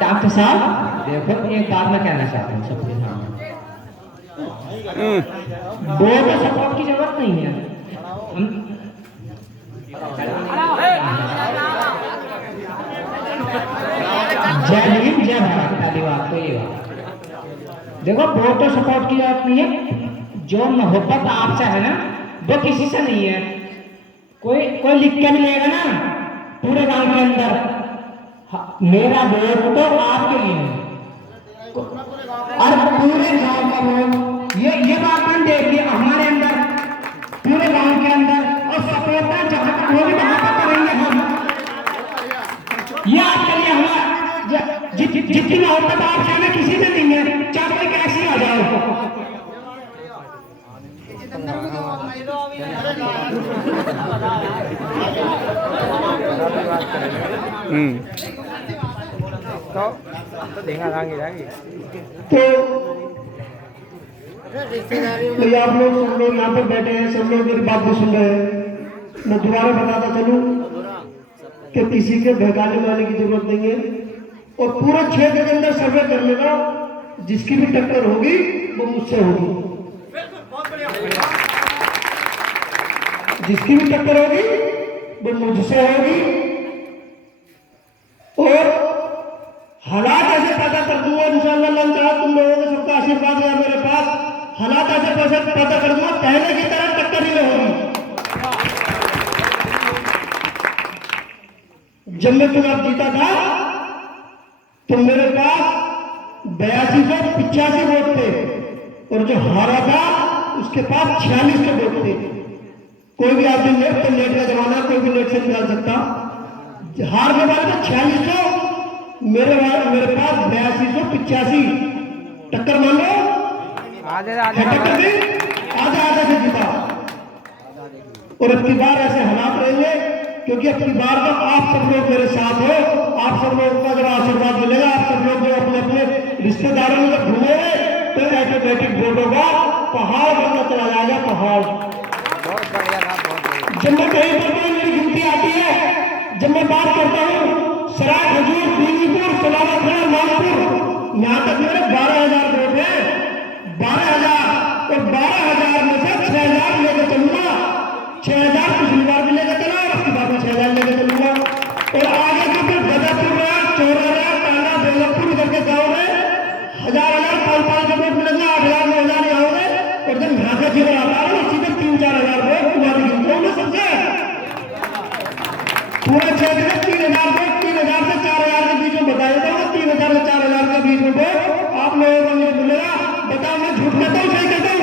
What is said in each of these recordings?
Doctor साहब देखो, एक बात मैं कहना चाहता हूँ सबके सामने, बहुत सपोर्ट की जरूरत नहीं है। जय हिंद जय भारत। पहली बात तो ये बात देखो, बहुत सपोर्ट की जरूरत नहीं है। जो मोहब्बत आपसे है ना, वो किसी से नहीं है। कोई कोई लिख के मिलेगा ना पूरे गांव के अंदर, मेरा वोट तो आपके लिए है, और पूरे गांव का वोट, ये बात मैंने देखी है हमारे अंदर, पूरे गांव के अंदर। और सपोर्टर जहां तक होगी वहां तक करेंगे हम। ये आपके लिए हमारा जितनी मोहब्बत आपसे ना किसी से नहीं है, चाहे कोई कैसी आ जाओ। तो देखा जाएंगे तो आप लोग सब लोग यहाँ पर बैठे हैं, सब लोग मेरी बात भी सुन रहे हैं। मैं दोबारा बताता चलूं कि किसी के बहकाने वाले की जरूरत नहीं है, और पूरा क्षेत्र के अंदर सर्वे कर लेना, जिसकी भी टक्कर होगी वो मुझसे होगी, जिसकी भी टक्कर होगी वो मुझसे होगी। और हालात ऐसे पैदा कर दूंगा इंशाअल्लाह, अल्लाह चाहे तुम लोगों के सबका आशीर्वाद है मेरे पास, हालात ऐसे पैदा कर दूंगा, पहले की तरह टक्कर ही नहीं होगी। जब मैं चुनाव जीता था तो मेरे पास 8285 वोट थे, और जो हारा था उसके पास 46 के वोट थे। कोई भी आदमी नेट का जमाना, कोई भी नेट से निकाल सकता। हारने वाले तो 4600, मेरे पास 8285। टक्कर मान लो, टक्कर दी, आधा से जीता। और अब की बार ऐसे हालात रहेंगे, क्योंकि अब की बार तो आप सब लोग मेरे साथ हो, आप सब लोगों का जब आशीर्वाद मिलेगा, आप सब लोग जो अपने अपने रिश्तेदारों में जब घूमेंगे तो ऑटोमेटिक वोटों का पहाड़ बनता चला जाएगा, पहाड़। जब मैं कहीं पर मेरी गिनती आती है, जब मैं बात करता हूँ सराय, खजूर, बीनीपुर, सलामतपुर, नागपुर, यहाँ तक मेरे 12,000 वोट है, 12,000। और 12,000 में से 6,000 लेकर चलूंगा, 6,000 पिछली बार भी लेकर चला, और उसके बाद में 6,000 लेकर चलूंगा। और आगे तो फिर गजापुर में, चौराहा, टांगा, बेलपुर, इधर के गाँव में 1,000 500 वोट मिलेंगे, 8,000 9,000 यहाँ होंगे। और जब यहाँ का जीवन आता है सीधे 3-4,000 वोट तुम्हारी गिनती में सबसे पूरा क्षेत्र में 3,000 वोट, 3,000 से 4,000 के बीच में बताया जाएगा, 3,000 से 4,000 के बीच में वोट आप लोगों को मुझे मिलेगा। बताओ मैं झूठ कहता हूँ, सही कहता हूँ?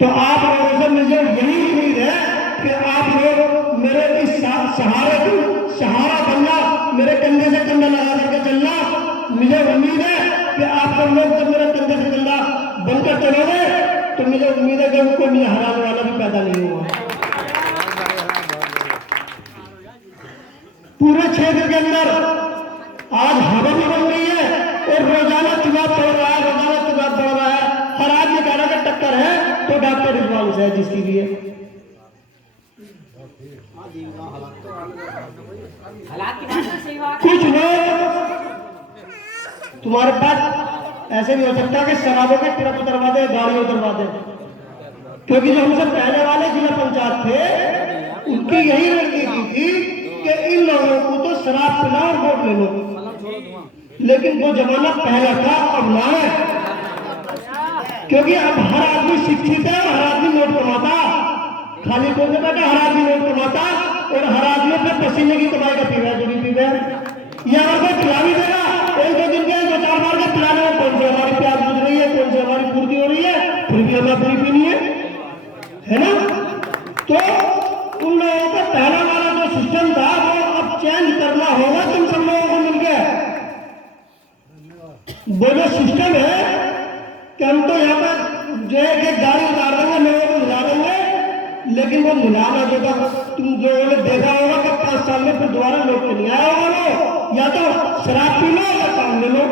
तो आप लोगों से मुझे यही उम्मीद है कि आप लोग मेरे इस सहारा बनना, मेरे कंधे से कंधा लगा करके चलना। मुझे उम्मीद है कि आप सब लोग जब मेरे कंधे से कंधा बनकर चलोगे तो मुझे उम्मीद है कि उनको मुझे हराने वाला भी पैदा नहीं हुआ। पूरे क्षेत्र के अंदर आज हवा भी बन रही है, और रोजाना चुनाव चल रहा है, रोजाना चुनाव चल रहा है। हर आदमी कह रहा है टक्कर है तो डॉक्टर रिजवान से है, जिसकी भी है। कुछ लोग तुम्हारे पास ऐसे भी हो सकता है कि शराबों के ट्रक उतरवा दे, गाड़ी उतरवा दे, क्योंकि जो हमसे पहले वाले जिला पंचायत थे उनकी यही रणनीति थी कि इन लोगों को तो शराब पिलाओ और वोट ले लो। लेकिन वो जमाना पहला था, अब ना है, क्योंकि अब हर आदमी शिक्षित है, हर आदमी नोट कमाता, खाली बोलने बैठा, हर आदमी नोट कमाता, और हर आदमी अपने पसीने की कमाई का पीवा, जो भी पीवे। ये अगर कोई पिला भी देगा, 1-2 दिन के 2-4 बार के पिलाने में कौन सी हमारी प्यास बुझ रही है, कौन सी हमारी पूर्ति हो रही है, फिर भी हमें पूरी पीनी है ना? तो उन लोगों का पहला वाला जो सिस्टम था वो अब चेंज करना होगा तुम सब लोगों को मिलकर। वो जो सिस्टम है कि हम तो यहाँ पर जो है कि गाड़ी उतार देंगे, लोगों को मिला देंगे, लेकिन वो मिलाना जो था तुम लोगों ने देखा होगा कि 5 साल में फिर दोबारा लोग के नहीं आया होगा। लो या तो शराब पी लो या काम ले लो।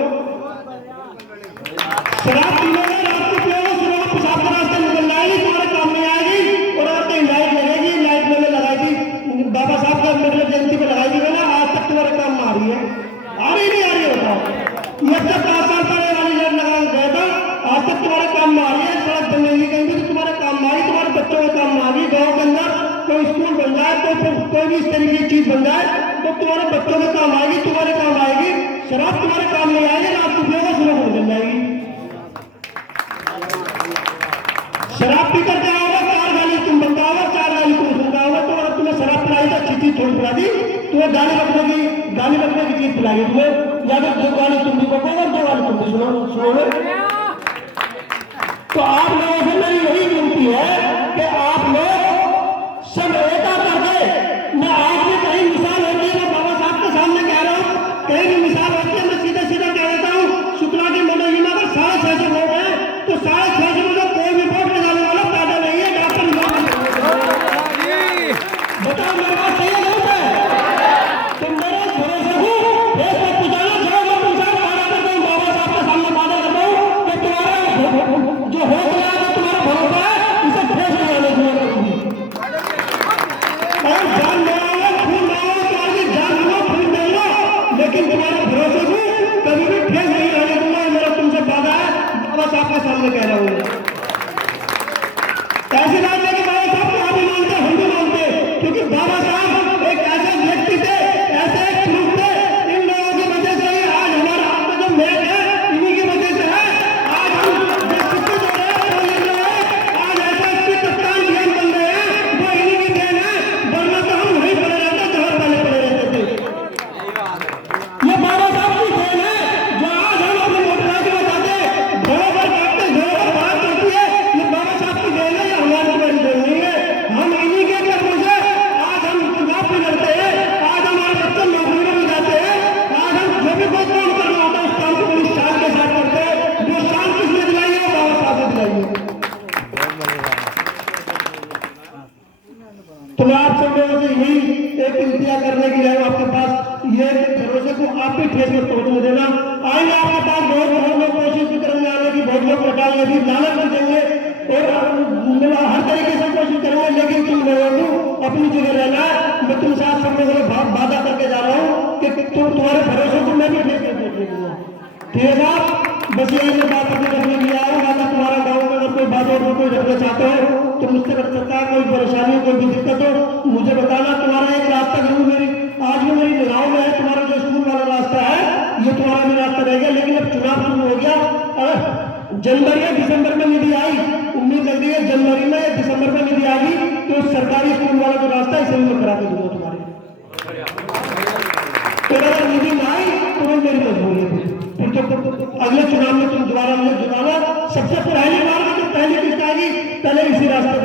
शराब पी लो, रात को पियोगे, सुबह को पेशाब का रास्ता निकल जाएगी, तुम्हारे काम में आएगी, और आप कहीं लाइट लगेगी, लाइट मैंने लगाई थी बाबा साहब का मतलब जयंती पे लगाई थी ना, आज तक तुम्हारे काम आ रही है? आ रही नहीं आ रही बताओ? ये सब 5 साल पहले वाली लाइन लगा गया था, आज तक तुम्हारे काम में आ रही है। सड़क बन नहीं कहीं भी तो तुम्हारे काम में आ रही, तुम्हारे बच्चों के काम में आ रही। गाँव के अंदर कोई स्कूल बन जाए, कोई भी इस तरीके की चीज बन जाए तो तुम्हारे बच्चों के काम आएगी, तुम्हारे काम आएगी। शराब तुम्हारे काम नहीं आएगी, रात को पियोगे सुबह को बन जाएगी। शराब पीकर क्या होगा? 4 गाली तुम बनता होगा, 4 गाली तुम सुनता होगा। तो अगर तुम्हें शराब पिलाई तो अच्छी चीज थोड़ी पिला दी, तुम्हें गाली रखने की चीज पिलाई तुम्हें, या फिर 2 गाली तुम भी बकोगे, 2 गाली तुम भी सुनोगे। तो आप लोगों से मेरी यही विनती है कि आप लोग सब एकता करके, मैं आज भी कहीं मिसाल होती है, मैं बाबा साहब के सामने कह रहा हूँ, कहीं भी मिसाल होती है, मैं सीधा सीधा कह देता हूँ, शुक्ला की मनोरमा में 650 लोग हैं, तो 650 में कोई भी वोट लगाने वाला पैदा नहीं है। डॉक्टर बताओ मेरे बात सही है गलत है? तुम मेरे भरोसे को फेस पर पुजाना, जाओ मैं तुमसे वादा करता हूँ, बाबा साहब के सामने वादा करता हूँ कि तुम्हारा जो हो गया है, तुम्हारा भरोसा है, इसे फेस में जाने की जरूरत नहीं। और जान लगाओगे, खून लगाओगे, तुम्हारी जान लो, खून दे लो, लेकिन तुम्हारे भरोसे को कभी भी ठेस नहीं आने दूंगा। मेरा तुमसे वादा है, बाबा साहब के सामने कह रहा हूँ। ऐसी बात है कि बाबा साहब को आप भी मानते, हम भी मानते, क्योंकि बाबा साहब एक ऐसे व्यक्ति थे, ऐसे एक पुरुष थे, इन लोगों की वजह से ही आज हमारा हाथ में जो मेल है, इन्हीं की वजह से है। आज हम जो शिक्षित हो रहे हैं, वो लिख रहे हैं, आज ऐसे इसके कप्तान भी हम बन रहे हैं, वो इन्हीं की देन है, वरना तो हम वहीं पड़े रहते जहाँ पहले पड़े रहते थे। ये बाबा साहब की देन है, जो आज हम अपने मोटरसाइकिल में जाते, घोड़ों पर बैठते, घोड़ों पर बात करती है, ये बाबा साहब की देन है, ये हमारी कोई देन नहीं है। हम इन्हीं के कर्मों से आज हम चुनाव भी लड़ते हैं, आज हमारे बच्चे नौकरी में भी जाते हैं, आज हम जो भी कोई काम करना होता है उस काम को बड़ी शान के साथ करते हैं। जो शान किसने दिलाई है? बाबा साहब ने दिलाई है। तो मैं आप सब लोगों से यही एक इंतजार करने की जाए, आपके पास ये भरोसे को आप भी ठेस में पहुंचने देना। आएंगे आपके पास बहुत लोग कोशिश भी करेंगे आने की, बहुत लोग पटाएंगे भी, लालच भी देंगे और हर तरीके से कोशिश करेंगे, लेकिन तुम लोगों को अपनी जगह रहना है। मैं तुमसे आप सब लोगों से वादा करके जा रहा हूँ कि तुम्हारे भरोसे को मैं भी ठेस में पहुंच दूंगा। ठीक है साहब, बस यही मैं बात अपनी रखने के लिए आया हूँ। अगर तुम्हारा गाँव में अगर कोई बात और कोई रखना चाहते हो तो मुझसे रख सकता है। कोई परेशानी कोई भी दिक्कत हो मुझे बताना। तुम्हारा एक रास्ता जरूर मेरी आज भी मेरी गाँव में है, तुम्हारा जो स्कूल वाला रास्ता है ये तुम्हारा भी रास्ता रहेगा। लेकिन अब चुनाव शुरू हो गया, जनवरी या दिसंबर में निधि आई, उम्मीद लग रही है जनवरी में या दिसंबर में निधि आएगी तो सरकारी स्कूल वाला जो रास्ता है इसे मैं करा के दूंगा तुम्हारे। तो अगर निधि ना आई तो मैं मेरी मजबूरी है, फिर तो अगले चुनाव में तुम दोबारा मुझे जुटाना। सबसे पहली बार में जो पहली किस्त आएगी पहले इसी रास्ते